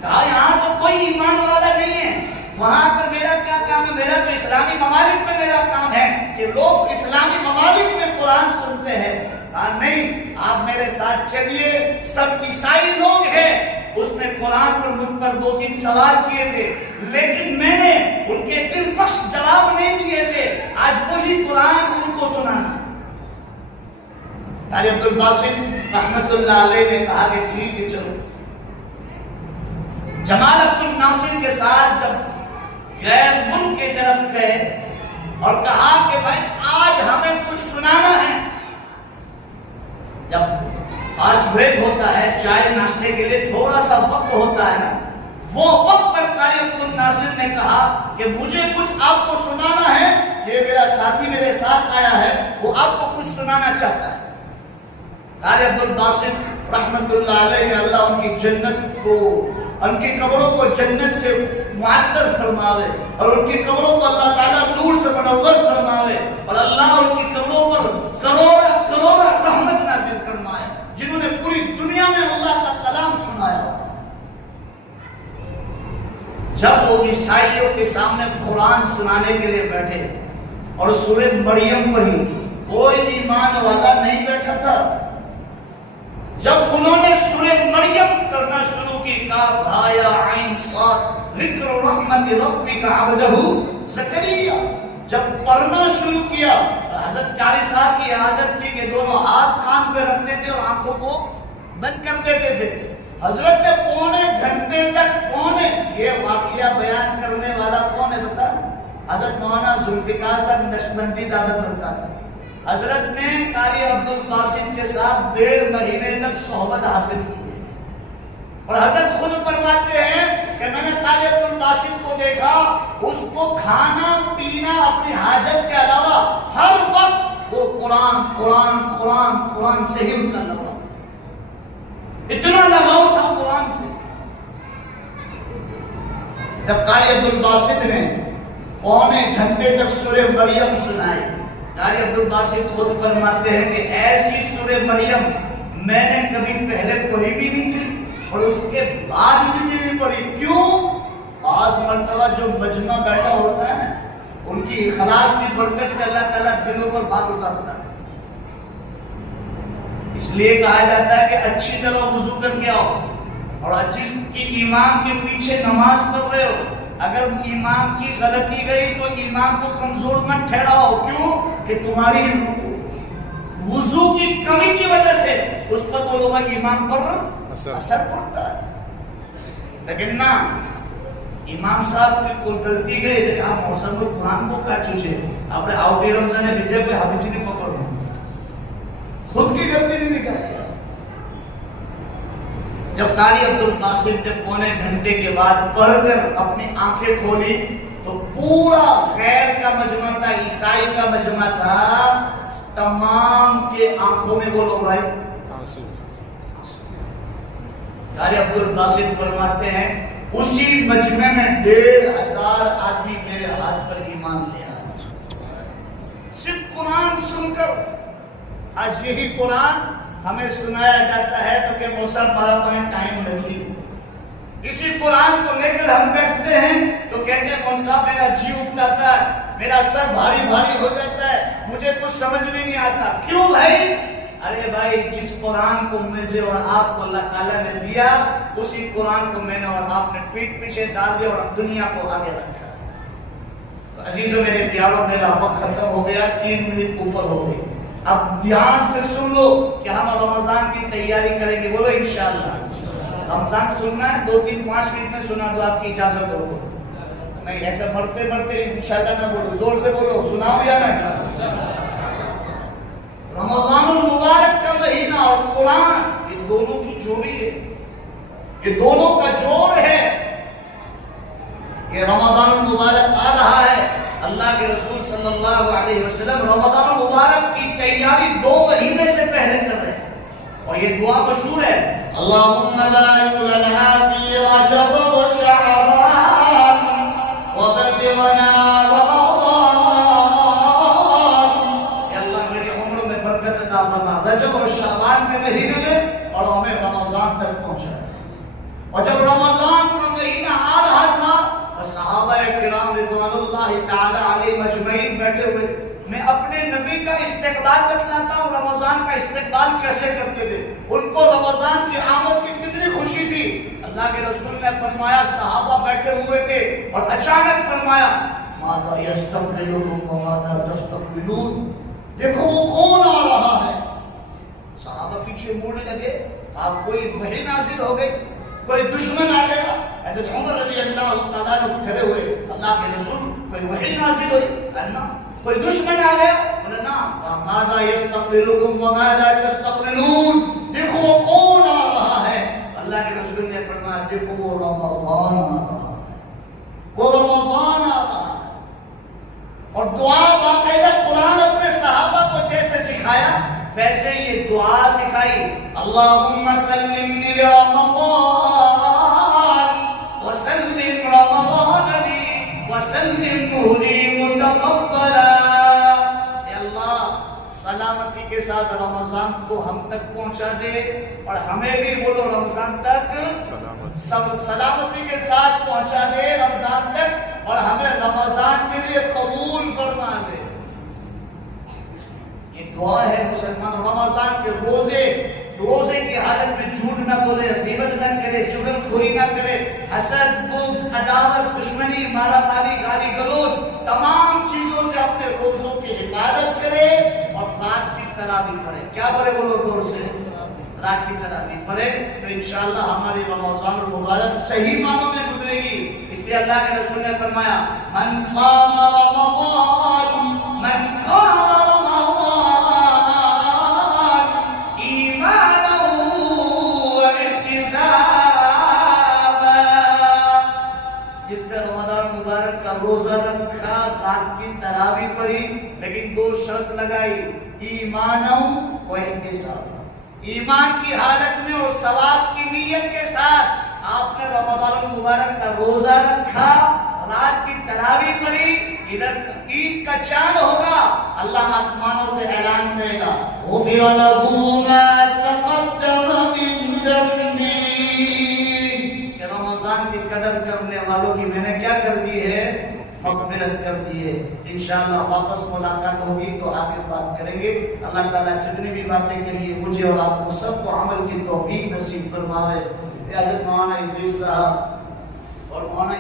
کہا یہاں تو کوئی ایمان والا نہیں ہے، وہاں پر میرا کیا کام ہے؟ میرا تو اسلامی ممالک میں میرا کام ہے کہ لوگ اسلامی ممالک میں قرآن سنتے ہیں۔ کہا نہیں، آپ میرے ساتھ چلیے، سب عیسائی لوگ ہیں، اس نے قرآن پر مجھ پر 2-3 سوال کیے تھے، لیکن میں نے ان کے دل بخش جواب نہیں دیے تھے، آج وہی قرآن ان کو سنانا۔ قاری عبد الباسط رحمت اللہ علیہ نے کہا کہ ٹھیک ہے چلو۔ جمال عبد الناصر کے ساتھ جب غیر ملک کی طرف گئے اور کہا کہ بھائی آج ہمیں کچھ سنانا ہے، جب فاسٹ بریک ہوتا ہے چائے ناشتے کے لیے تھوڑا سا وقت ہوتا ہے نا، وہ وقت پر قاری عبد الناصر نے کہا کہ مجھے کچھ آپ کو سنانا ہے، یہ میرا ساتھی میرے ساتھ آیا ہے، وہ آپ کو کچھ سنانا چاہتا ہے۔ قاری عبد الباسط رحمت اللہ علیہ نے، اللہ ان کی جنت کو، ان کی قبروں کو جنت سے معطر فرماوے، اور ان کی قبروں کو اللہ تعالیٰ نور سے منور فرماوے، اور اللہ ان کی قبروں پر کروڑا رحمت نازل فرمائے، جنہوں نے پوری دنیا میں اللہ کا کلام سنایا۔ جب وہ عیسائیوں کے سامنے قرآن سنانے کے لیے بیٹھے اور سورہ مریم پڑھی، کوئی ایمان والا نہیں بیٹھا تھا۔ جب انہوں نے سورہ مریم کرنا شروع کی، کاف ہا یا عین صاد ذکر رحمت ربک عبدہ زکریا، جب پڑھنا شروع کیا، حضرت قاری صاحب کی عادت تھی کہ دونوں ہاتھ کان پہ رکھتے تھے اور آنکھوں کو بند کر دیتے تھے۔ حضرت نے پونے گھنٹے تک یہ واقعہ بیان کرنے والا کون ہے بتا؟ حضرت مولانا ذوالفقار صاحب نقشبندی دعوت بنتا تھا۔ حضرت نے قاری عبد الباسط کے ساتھ 1.5 مہینے تک صحبت حاصل کی ہے، اور حضرت خود فرماتے ہیں کہ میں نے قاری عبد الباسط کو دیکھا، اس کو کھانا پینا اپنی حاجت کے علاوہ ہر وقت وہ قرآن سے ہی ان کا لگاؤ، اتنا لگاؤ تھا قرآن سے۔ جب قاری عبد الباسط نے 1.25 گھنٹے تک سورہ مریم سنائی، قاری عبد الباسط خود فرماتے ہیں کہ ایسی سورہ مریم میں نے کبھی پہلے پڑھی بھی نہیں تھی اور اس کے بعد بھی نہیں پڑھی۔ کیوں؟ بعض مرتبہ جو مجمع بیٹھا ہوتا ہے نا، ان کی اخلاص کی برکت سے اللہ تعالیٰ دلوں پر بات اتارتا ہے۔ اس لیے کہا جاتا ہے کہ اچھی طرح وضو کر کے آؤ، اور جس کی امام کے پیچھے نماز پڑھ رہے ہو، اگر امام کی غلطی گئی تو امام کو کمزور مت ٹھہراؤ۔ کیوں؟ کہ تمہاری وضو کی کمی کی وجہ سے اس پر بولو گا امام پر اثر پڑتا ہے۔ لیکن نہ، امام صاحب کی کوئی غلطی گئی تو کہ آپ موسم القرآن کو کا چوچے، آپ نے آؤٹی رمضان نے بھیجے کوئی حافظ نہیں پکڑو، خود کی غلطی نہیں نکالی۔ جب قاری عبد الباسط نے 1.25 گھنٹے کے بعد پڑھ کر اپنی آنکھیں کھولی تو پورا خیر کا مجمع تھا، عیسائی کا مجمع تھا، تمام کے آنکھوں میں بولو بھائی قاری عبد الباسط فرماتے ہیں اسی مجمع میں 1,500 آدمی میرے ہاتھ پر ایمان لے آئے، صرف قرآن سن کر۔ آج یہی قرآن ہمیں سنایا جاتا ہے تو کہ موسیٰ بڑا پائیں ٹائم رہتی، اسی قرآن کو لے کر ہم بیٹھتے ہیں تو کہتے ہیں کون صاحب میرا جی اٹھتا ہے، میرا سر بھاری بھاری ہو جاتا ہے، مجھے کچھ سمجھ بھی نہیں آتا۔ کیوں بھائی؟ ارے بھائی، جس قرآن کو مجھے اور آپ کو اللہ تعالیٰ نے دیا، اسی قرآن کو میں نے اور آپ نے پیٹ پیچھے ڈال دیا اور دنیا کو آگے رکھا۔ تو عزیزوں میرے پیاروں، میرا وقت ختم ہو گیا، 3 منٹ اوپر ہو گئی۔ اب دھیان سے سن لو کہ ہم رمضان کی تیاری کریں گے، بولو انشاءاللہ۔ رمضان سننا ہے، 2-3-5 منٹ میں سنا دو، آپ کی اجازت ہو۔ نہیں ایسا مرتے مرتے انشاءاللہ نہ بولو، زور سے بولو، سناؤ یا نہیں؟ رمضان المبارک کا مہینہ اور قرآن، یہ دونوں کی جوڑی ہے، یہ دونوں کا جوڑ ہے۔ یہ رمضان المبارک آ رہا ہے، اللہ کے رسول صلی اللہ علیہ وسلم رمضان المبارک کی تیاری 2 مہینے سے پہلے کر رہے ہیں، اور یہ دعا مشہور ہے، اللہم بارک لنا فی رجب و شعبان وبلغنا رمضان۔ کہ اللہ میری عمر میں برکت عطا فرما، رجب اور شعبان کے مہینے میں، اور ہمیں رمضان تک پہنچا۔ اور جب رمضان کا مہینہ آ رہا تھا، صحابہ کرام رضوان اللہ تعالی علیہ مجمعین بیٹھے ہوئے، میں اپنے نبی کا استقبال بتلاتا ہوں، رمضان کا استقبال کیسے کرتے تھے۔ ان کو رمضان کی آمد کی کتنی خوشی تھی۔ اللہ کے رسول نے فرمایا صحابہ بیٹھے ہوئے تھے اور اچانک فرمایا ماذا یستقبلکم وماذا تستقبلون، دیکھو وہ کون آ رہا ہے۔ صحابہ پیچھے موڑنے لگے، آپ کوئی وحی نازل ہو گئی، کوئی دشمن آ گیا۔ حضرت عمر رضی اللہ تعالیٰ عنہ کھڑے ہوئے، اللہ کے رسول کوئی وحی نازل ہوئی؟ کہنا کوئی دشمن آ گیا؟ انہوں نے ماذا یستقبلکم وماذا تستقبلون، دیکھو وہ کون آ رہا ہے۔ اللہ کے رسول نے فرمایا دیکھو وہ رمضان آ رہا ہے، وہ رمضان آ رہا ہے۔ اور دعا باقاعدہ قرآن اپنے صحابہ کو جیسے سکھایا ویسے یہ دعا سکھائی، اللہم سلمنی رمضان وسلم رمضان لی وسلمہ لی متقبلا۔ اے اللہ سلامتی کے ساتھ رمضان کو ہم تک پہنچا دے اور ہمیں بھی بولو رمضان تک سلامتی کے ساتھ پہنچا دے رمضان تک، اور ہمیں رمضان کے لیے قبول فرما دے۔ یہ دعا ہے مسلمان، رمضان کے روزے کی حالت میں جھوٹ نہ بولے، غیبت نہ کرے، چغل خوری نہ کرے، حسد، بغض، عداوت، دشمنی، مارا ماری، گالی گلوچ، تمام چیزوں سے اپنے روزوں کی حفاظت کرے اور رات کی تراویح پڑھے۔ کیا پڑھے بولو دور سے؟ رات کی تراویح پڑھے تو انشاءاللہ ہماری رمضان المبارک صحیح معنوں میں گزرے گی۔ اس لیے اللہ کے رسول نے فرمایا من صام رمضان من قام روزہ رکھا، رات کی تراویح پڑھی، لیکن دو شرط لگائی، ایمان و احتساب، ایمان کی حالت میں اور ثواب کی نیت کے ساتھ آپ نے رمضان المبارک کا روزہ رکھا، رات کی تراویح پڑھی، ادھر عید کا چاند ہوگا، اللہ آسمانوں سے اعلان کرے گا غفر لہ ما تقدم من ذنبہ، کہ رمضان کی قدر کرنے والوں کی میں نے کیا کر دی ہے؟ مغفرت کر دی ہے۔ انشاءاللہ واپس ملاقات ہوگی تو آگے بات کریں گے۔ اللہ تعالیٰ جتنی بھی باتیں کہی مجھے اور آپ کو سب کو عمل کی توفیق نصیب فرمائے۔ حضرت مولانا ادریس صاحب اور مولانا